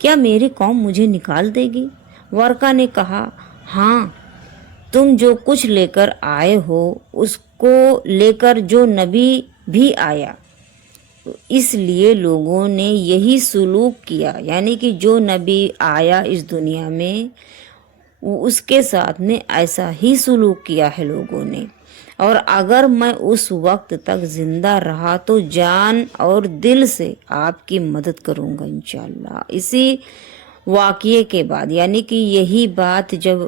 کیا میری قوم مجھے نکال دے گی؟ ورقہ نے کہا ہاں، تم جو کچھ لے کر آئے ہو اس کو لے کر جو نبی بھی آیا، اس لیے لوگوں نے یہی سلوک کیا، یعنی کہ جو نبی آیا اس دنیا میں اس کے ساتھ میں ایسا ہی سلوک کیا ہے لوگوں نے، اور اگر میں اس وقت تک زندہ رہا تو جان اور دل سے آپ کی مدد کروں گا انشاءاللہ۔ اسی واقعے کے بعد، یعنی کہ یہی بات جب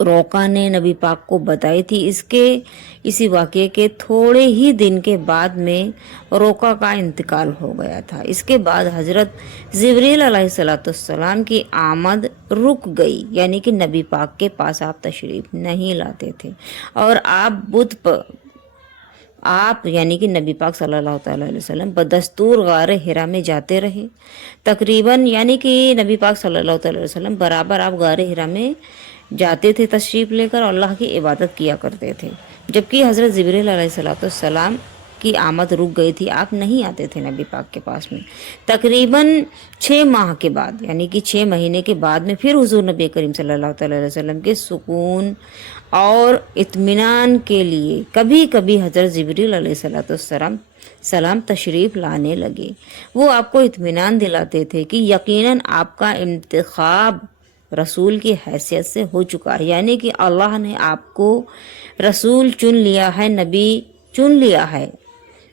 روقہ نے نبی پاک کو بتائی تھی، اسی واقعے کے تھوڑے ہی دن کے بعد میں روقہ کا انتقال ہو گیا تھا۔ اس کے بعد حضرت جبریل علیہ السلام کی آمد رک گئی، یعنی کہ نبی پاک کے پاس آپ تشریف نہیں لاتے تھے، اور آپ یعنی کہ نبی پاک صلی اللہ تعالیٰ علیہ وسلم بدستور غار حرا میں جاتے رہے تقریباً، یعنی کہ نبی پاک صلی اللہ تعالیٰ علیہ وسلم برابر آپ غار حرا میں جاتے تھے تشریف لے کر، اور اللہ کی عبادت کیا کرتے تھے، جبکہ حضرت جبریل علیہ السلام کی آمد رک گئی تھی، آپ نہیں آتے تھے نبی پاک کے پاس میں۔ تقریباً 6 ماہ کے بعد، یعنی کہ 6 مہینے کے بعد میں پھر حضور نبی کریم صلی اللہ تعالیٰ علیہ وسلم کے سکون اور اطمینان کے لیے کبھی کبھی حضرت جبریل علیہ السلام تشریف لانے لگے۔ وہ آپ کو اطمینان دلاتے تھے کہ یقیناً آپ کا انتخاب رسول کی حیثیت سے ہو چکا ہے، یعنی کہ اللہ نے آپ کو رسول چن لیا ہے، نبی چن لیا ہے،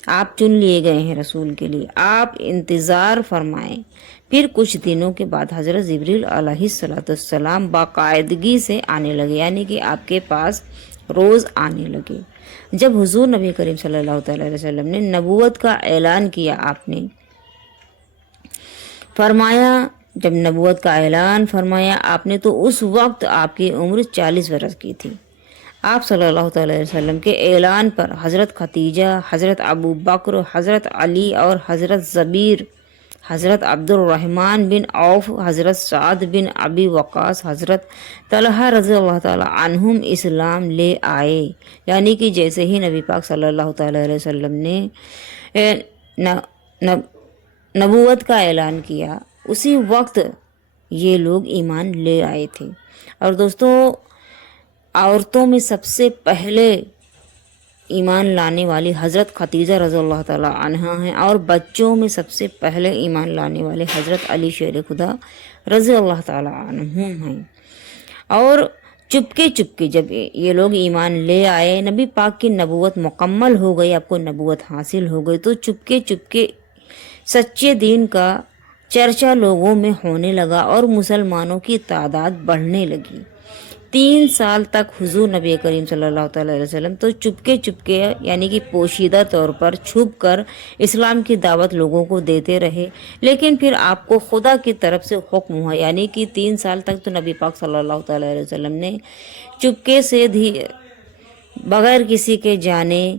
آپ چن لیے گئے ہیں رسول کے لیے، آپ انتظار فرمائیں۔ پھر کچھ دنوں کے بعد حضرت جبریل علیہ السلام باقاعدگی سے آنے لگے، یعنی کہ آپ کے پاس روز آنے لگے۔ جب حضور نبی کریم صلی اللہ تعالیٰ علیہ وسلم نے نبوت کا اعلان کیا، جب نبوت کا اعلان فرمایا آپ نے، تو اس وقت آپ کی عمر 40 برس کی تھی۔ آپ صلی اللہ تعالیٰ علیہ وسلم کے اعلان پر حضرت خدیجہ، حضرت ابو بکر، حضرت علی اور حضرت زبیر، حضرت عبد الرحمن بن عوف، حضرت سعد بن ابی وقاص، حضرت طلحہ رضی اللہ تعالیٰ عنہم اسلام لے آئے، یعنی کہ جیسے ہی نبی پاک صلی اللہ تعالیٰ علیہ وسلم نے نبوت کا اعلان کیا، اسی وقت یہ لوگ ایمان لے آئے تھے۔ اور دوستو، عورتوں میں سب سے پہلے ایمان لانے والی حضرت خدیجہ رضی اللہ تعالیٰ عنہا ہیں، اور بچوں میں سب سے پہلے ایمان لانے والے حضرت علی شیر خدا رضی اللہ تعالیٰ عنہم ہیں۔ اور چپکے چپکے جب یہ لوگ ایمان لے آئے، نبی پاک کی نبوت مکمل ہو گئی، آپ کو نبوت حاصل ہو گئی، تو چپکے چپکے سچے دین کا چرچا لوگوں میں ہونے لگا اور مسلمانوں کی تعداد بڑھنے لگی۔ 3 سال تک حضور نبی کریم صلی اللہ تعالیٰ علیہ وسلم تو چپکے چپکے، یعنی کہ پوشیدہ طور پر چھپ کر اسلام کی دعوت لوگوں کو دیتے رہے، لیکن پھر آپ کو خدا کی طرف سے حکم ہوا، یعنی کہ 3 سال تک تو نبی پاک صلی اللہ تعالیٰ علیہ وسلم نے چپکے سے بغیر کسی کے جانے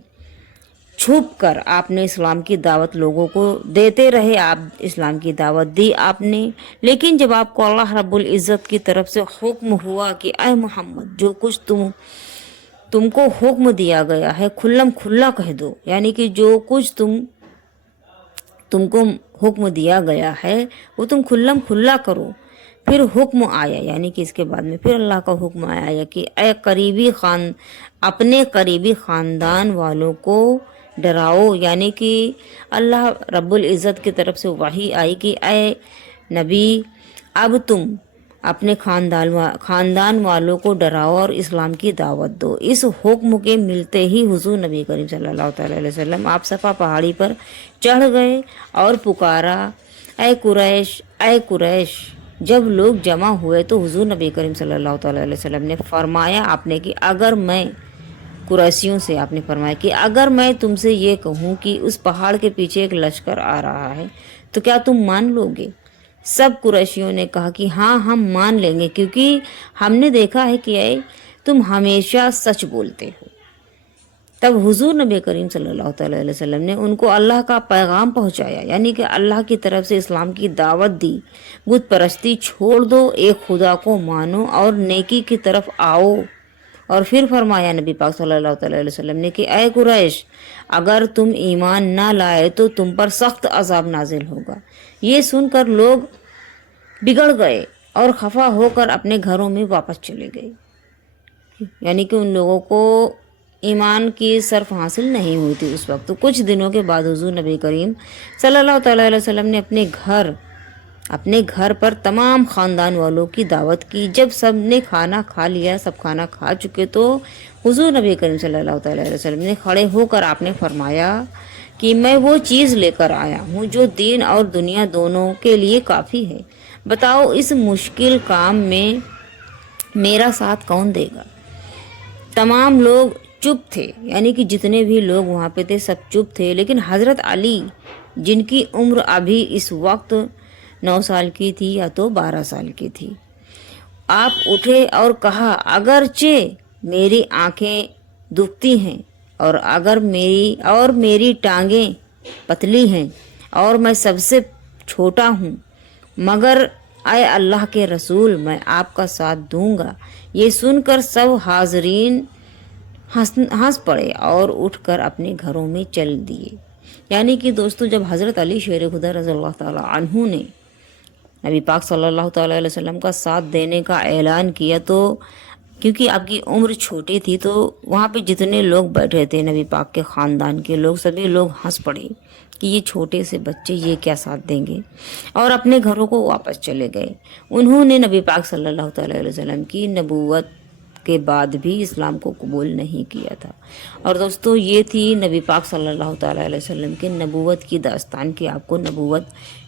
چھپ کر آپ نے اسلام کی دعوت لوگوں کو دیتے رہے، آپ اسلام کی دعوت دی آپ نے، لیکن جب آپ کو اللہ رب العزت کی طرف سے حکم ہوا کہ اے محمد، جو کچھ تم کو حکم دیا گیا ہے کھلم کھلا کہہ دو، یعنی کہ جو کچھ تم کو حکم دیا گیا ہے وہ تم کھلم کھلا کرو۔ پھر حکم آیا، یعنی کہ اس کے بعد میں پھر اللہ کا حکم آیا کہ اے اپنے قریبی خاندان والوں کو ڈراؤ، یعنی کہ اللہ رب العزت کی طرف سے وحی آئی کہ اے نبی، اب تم اپنے خاندان والوں کو ڈراؤ اور اسلام کی دعوت دو۔ اس حکم کے ملتے ہی حضور نبی کریم صلی اللہ تعالیٰ علیہ وسلم آپ صفا پہاڑی پر چڑھ گئے اور پکارا، اے قریش، اے قریش۔ جب لوگ جمع ہوئے تو حضور نبی کریم صلی اللہ تعالیٰ علیہ وسلم نے فرمایا قریشیوں سے آپ نے فرمایا کہ اگر میں تم سے یہ کہوں کہ اس پہاڑ کے پیچھے ایک لشکر آ رہا ہے تو کیا تم مان لو گے؟ سب قریشیوں نے کہا کہ ہاں، ہم مان لیں گے، کیونکہ ہم نے دیکھا ہے کہ تم ہمیشہ سچ بولتے ہو۔ تب حضور نبی کریم صلی اللہ تعالیٰ علیہ وسلم نے ان کو اللہ کا پیغام پہنچایا، یعنی کہ اللہ کی طرف سے اسلام کی دعوت دی، بت پرستی چھوڑ دو، ایک خدا کو مانو اور نیکی کی طرف آؤ، اور پھر فرمایا نبی پاک صلی اللہ علیہ وسلم نے کہ اے قریش، اگر تم ایمان نہ لائے تو تم پر سخت عذاب نازل ہوگا۔ یہ سن کر لوگ بگڑ گئے اور خفا ہو کر اپنے گھروں میں واپس چلے گئے، یعنی کہ ان لوگوں کو ایمان کی صرف حاصل نہیں ہوئی تھی اس وقت۔ تو کچھ دنوں کے بعد حضور نبی کریم صلی اللہ تعالیٰ علیہ وسلم نے اپنے گھر پر تمام خاندان والوں کی دعوت کی۔ جب سب نے کھانا کھا لیا، سب کھانا کھا چکے، تو حضور نبی کریم صلی اللہ تعالیٰ علیہ وسلم نے کھڑے ہو کر آپ نے فرمایا کہ میں وہ چیز لے کر آیا ہوں جو دین اور دنیا دونوں کے لیے کافی ہے، بتاؤ اس مشکل کام میں میرا ساتھ کون دے گا؟ تمام لوگ چپ تھے، یعنی کہ جتنے بھی لوگ وہاں پہ تھے سب چپ تھے، لیکن حضرت علی جن کی عمر ابھی اس وقت 9 سال کی تھی یا تو 12 سال کی تھی، آپ اٹھے اور کہا اگرچہ میری آنکھیں دکھتی ہیں اور میری ٹانگیں پتلی ہیں اور میں سب سے چھوٹا ہوں، مگر اے اللہ کے رسول میں آپ کا ساتھ دوں گا۔ یہ سن کر سب حاضرین ہنس پڑے اور اٹھ کر اپنے گھروں میں چل دیے۔ یعنی کہ دوستو، جب حضرت علی شیر خدا رضی اللہ تعالیٰ عنہ نے نبی پاک صلی اللہ تعالیٰ علیہ وسلم کا ساتھ دینے کا اعلان کیا، تو کیونکہ آپ کی عمر چھوٹی تھی تو وہاں پہ جتنے لوگ بیٹھے تھے نبی پاک کے خاندان کے لوگ، سبھی لوگ ہنس پڑے کہ یہ چھوٹے سے بچے یہ کیا ساتھ دیں گے، اور اپنے گھروں کو واپس چلے گئے۔ انہوں نے نبی پاک صلی اللہ تعالیٰ علیہ وسلم کی نبوت کے بعد بھی اسلام کو قبول نہیں کیا تھا۔ اور دوستو، یہ تھی نبی پاک صلی اللہ تعالیٰ علیہ وسلم کے نبوت کی داستان کہ آپ کو نبوت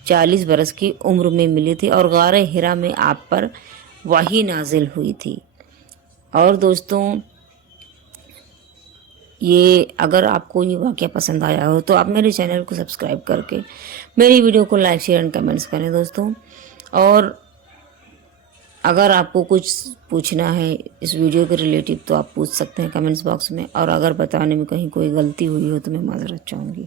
40 برس کی عمر میں ملی تھی اور غار حرا میں آپ پر وحی نازل ہوئی تھی۔ اور دوستوں، یہ اگر آپ کو یہ واقعہ پسند آیا ہو تو آپ میرے چینل کو سبسکرائب کر کے میری ویڈیو کو لائک، شیئر اینڈ کمنٹس کریں دوستوں۔ اور اگر آپ کو کچھ پوچھنا ہے اس ویڈیو کے ریلیٹیو تو آپ پوچھ سکتے ہیں کمنٹس باکس میں، اور اگر بتانے میں کہیں کوئی غلطی ہوئی ہو تو میں معذرت چاہوں گی۔